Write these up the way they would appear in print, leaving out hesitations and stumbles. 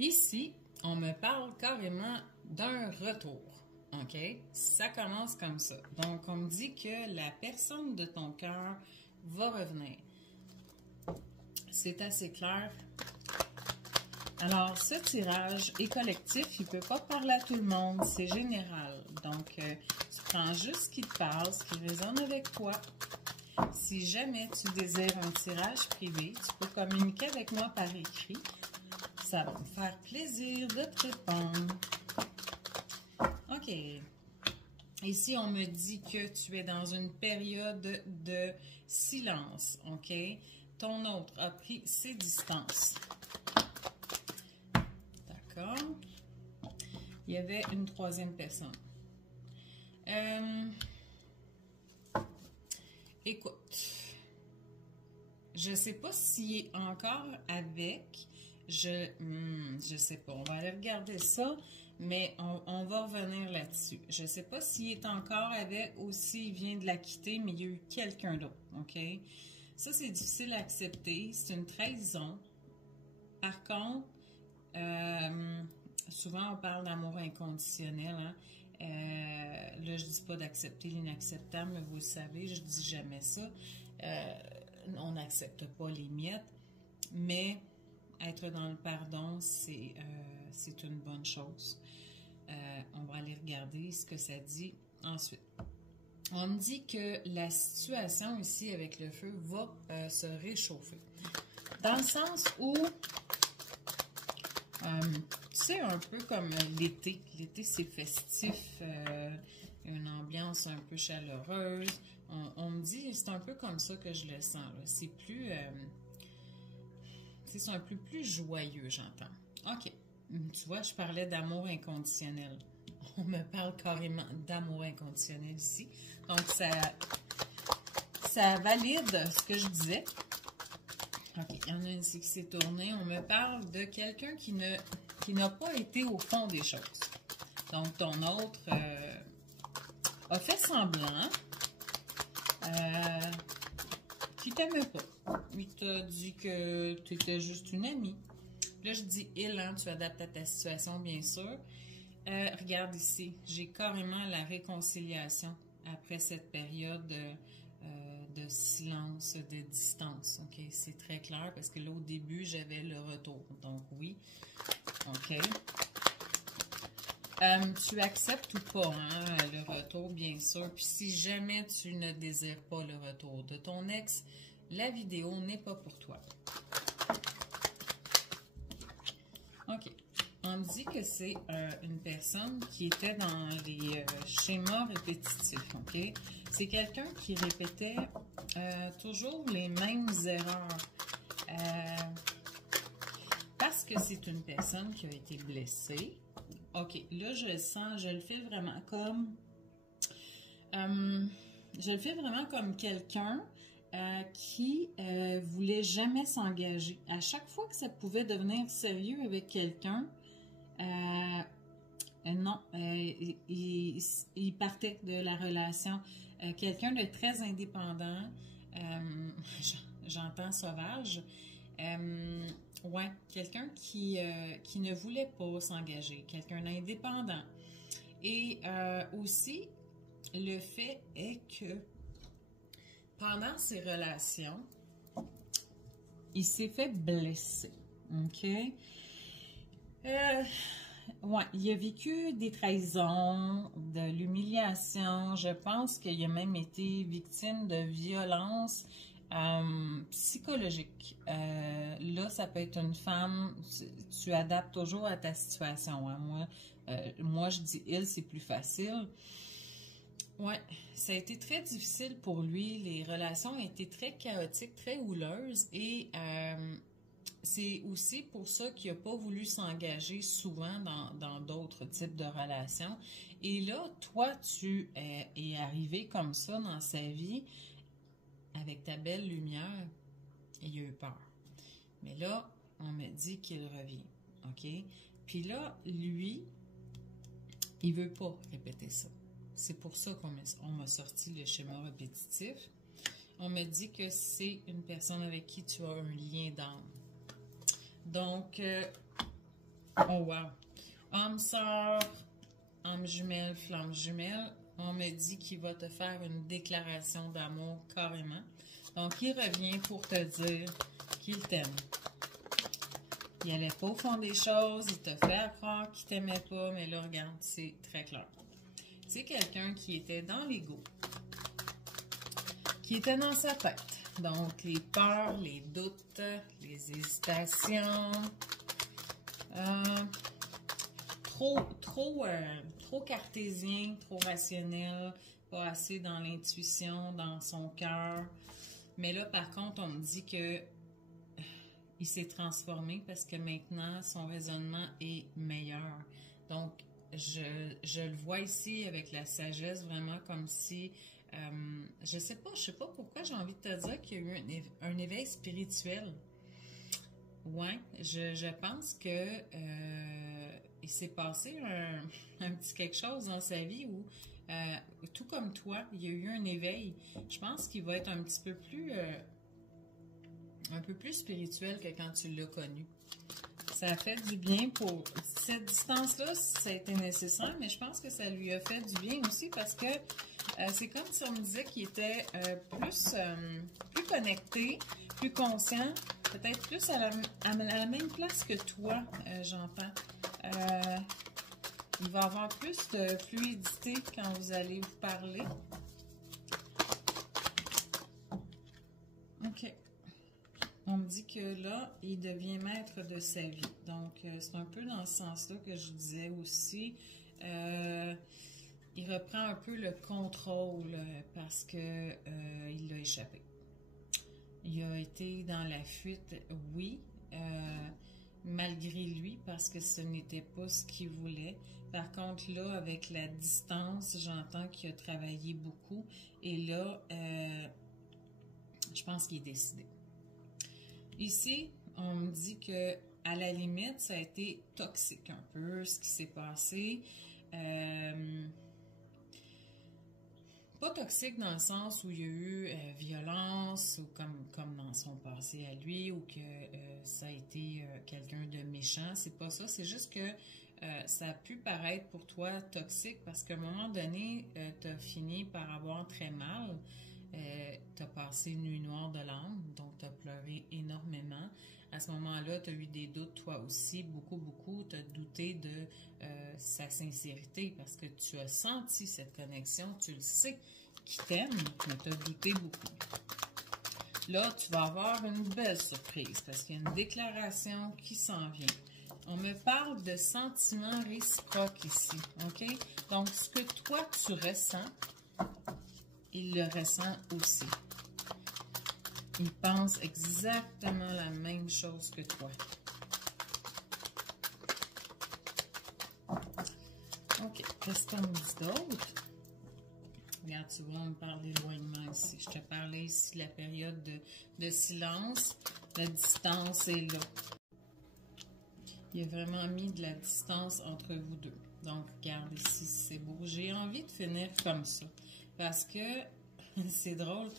Ici, on me parle carrément d'un retour. OK? Ça commence comme ça. Donc, on me dit que la personne de ton cœur va revenir. C'est assez clair. Alors, ce tirage est collectif. Il ne peut pas parler à tout le monde. C'est général. Donc, tu prends juste ce qui te parle, ce qui résonne avec toi. Si jamais tu désires un tirage privé, tu peux communiquer avec moi par écrit. Ça va me faire plaisir de te répondre. OK. Ici, on me dit que tu es dans une période de silence. OK? Ton autre a pris ses distances. D'accord? Il y avait une troisième personne. Écoute, je ne sais pas s'il est encore avec. Je sais pas. On va aller regarder ça, mais on va revenir là-dessus. Je ne sais pas s'il est encore avec ou s'il vient de la quitter, mais il y a eu quelqu'un d'autre. OK? Ça, c'est difficile à accepter. C'est une trahison. Par contre, souvent, on parle d'amour inconditionnel. Hein? Là, je ne dis pas d'accepter l'inacceptable, mais vous le savez, je ne dis jamais ça. On n'accepte pas les miettes, mais être dans le pardon, c'est une bonne chose. On va aller regarder ce que ça dit ensuite. On me dit que la situation ici avec le feu va se réchauffer. Dans le sens où c'est un peu comme l'été. L'été, c'est festif. Il y a une ambiance un peu chaleureuse. On me dit, c'est un peu comme ça que je le sens. C'est plus... c'est un peu plus joyeux, j'entends. OK. Tu vois, je parlais d'amour inconditionnel. On me parle carrément d'amour inconditionnel ici. Donc, ça valide ce que je disais. OK, il y en a une ici qui s'est tournée. On me parle de quelqu'un qui n'a pas été au fond des choses. Donc, ton autre a fait semblant qu'il t'aimait pas. Il t'a dit que tu étais juste une amie. Là, je dis il, hein, tu adaptes à ta situation, bien sûr. Regarde ici, j'ai carrément la réconciliation après cette période de silence, de distance. OK, c'est très clair parce que là, au début, j'avais le retour. Donc, oui. OK. Tu acceptes ou pas hein, le retour, bien sûr. Puis si jamais tu ne désires pas le retour de ton ex, la vidéo n'est pas pour toi. OK. On me dit que c'est une personne qui était dans les schémas répétitifs. OK? C'est quelqu'un qui répétait toujours les mêmes erreurs. Parce que c'est une personne qui a été blessée. OK, là, je le sens, je le fais vraiment comme... je le fais vraiment comme quelqu'un qui voulait jamais s'engager. À chaque fois que ça pouvait devenir sérieux avec quelqu'un, non, il partait de la relation. Quelqu'un de très indépendant, j'entends sauvage, ouais, quelqu'un qui ne voulait pas s'engager, quelqu'un d'indépendant. Et aussi, le fait est que pendant ces relations, il s'est fait blesser. OK? Ouais, il a vécu des trahisons, de l'humiliation. Je pense qu'il a même été victime de violences psychologiques. Là, ça peut être une femme, tu adaptes toujours à ta situation. Hein? Moi, je dis il, c'est plus facile. Ouais, ça a été très difficile pour lui. Les relations ont été très chaotiques, très houleuses et c'est aussi pour ça qu'il n'a pas voulu s'engager souvent dans d'autres types de relations. Et là, toi, tu es arrivé comme ça dans sa vie avec ta belle lumière et il a eu peur. Mais là, on me dit qu'il revient. OK? Puis là, lui, il ne veut pas répéter ça. C'est pour ça qu'on m'a sorti le schéma répétitif. On me dit que c'est une personne avec qui tu as un lien d'âme. Donc, Oh wow! Homme sœur, âme jumelle, flamme jumelle. On me dit qu'il va te faire une déclaration d'amour carrément. Donc, il revient pour te dire qu'il t'aime. Il n'allait pas au fond des choses, il t'a fait croire qu'il t'aimait pas, mais là, regarde, c'est très clair. C'est quelqu'un qui était dans l'ego, qui était dans sa tête. Donc, les peurs, les doutes, les hésitations, trop cartésien, trop rationnel, pas assez dans l'intuition, dans son cœur. Mais là, par contre, on me dit que il s'est transformé parce que maintenant, son raisonnement est meilleur. Donc, je le vois ici avec la sagesse, vraiment comme si, je sais pas pourquoi j'ai envie de te dire qu'il y a eu un éveil spirituel. Ouais, je pense que il s'est passé un petit quelque chose dans sa vie où, tout comme toi, il y a eu un éveil. Je pense qu'il va être un petit peu plus spirituel que quand tu l'as connu. Ça a fait du bien pour cette distance-là, ça a été nécessaire, mais je pense que ça lui a fait du bien aussi parce que c'est comme si on me disait qu'il était plus connecté, plus conscient, peut-être plus à la même place que toi, j'entends. Il va avoir plus de fluidité quand vous allez vous parler. OK. On me dit que là, il devient maître de sa vie. Donc, c'est un peu dans ce sens-là que je disais aussi. Il reprend un peu le contrôle parce que il a échappé. Il a été dans la fuite, oui, malgré lui, parce que ce n'était pas ce qu'il voulait. Par contre, là, avec la distance, j'entends qu'il a travaillé beaucoup. Et là, je pense qu'il est décidé. Ici, on me dit que à la limite, ça a été toxique un peu, ce qui s'est passé. Pas toxique dans le sens où il y a eu violence, ou comme dans son passé à lui, ou que ça a été quelqu'un de méchant. C'est pas ça, c'est juste que ça a pu paraître pour toi toxique parce qu'à un moment donné, tu as fini par avoir très mal. Tu as passé une nuit noire de l'âme, donc tu as pleuré énormément. À ce moment-là, tu as eu des doutes toi aussi, beaucoup. Tu as douté de sa sincérité parce que tu as senti cette connexion, tu le sais qu'il t'aime, mais tu as douté beaucoup. Là, tu vas avoir une belle surprise parce qu'il y a une déclaration qui s'en vient. On me parle de sentiments réciproques ici, OK? Donc, ce que toi, tu ressens, il le ressent aussi. Il pense exactement la même chose que toi. OK, qu'est-ce qu'on me dit d'autre? Regarde, tu vois, on me parle d'éloignement ici. Je te parlais ici de la période de silence. La distance est là. Il a vraiment mis de la distance entre vous deux. Donc, regarde ici, c'est beau. J'ai envie de finir comme ça. Parce que, c'est drôle.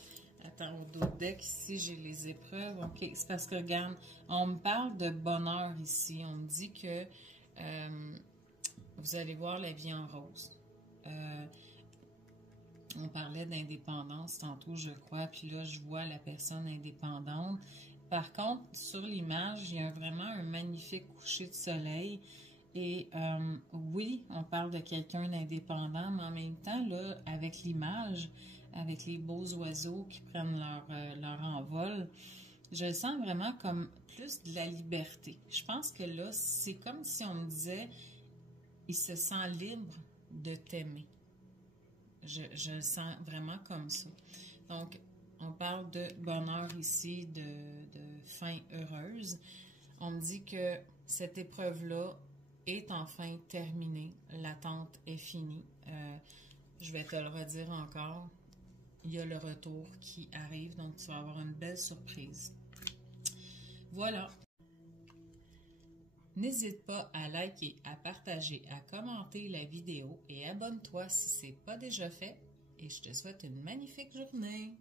Attends, au dos deck, ici, j'ai les épreuves. OK, c'est parce que, regarde, on me parle de bonheur ici. On me dit que vous allez voir la vie en rose. On parlait d'indépendance tantôt, je crois. Puis là, je vois la personne indépendante. Par contre, sur l'image, il y a vraiment un magnifique coucher de soleil. Et oui, on parle de quelqu'un d'indépendant, mais en même temps, là, avec l'image, avec les beaux oiseaux qui prennent leur envol, je le sens vraiment comme plus de la liberté. Je pense que là, c'est comme si on me disait, il se sent libre de t'aimer. Je le sens vraiment comme ça. Donc, on parle de bonheur ici, de fin heureuse. On me dit que cette épreuve-là est enfin terminée. L'attente est finie. Je vais te le redire encore. Il y a le retour qui arrive, donc tu vas avoir une belle surprise. Voilà. N'hésite pas à liker, à partager, à commenter la vidéo et abonne-toi si ce n'est pas déjà fait. Et je te souhaite une magnifique journée.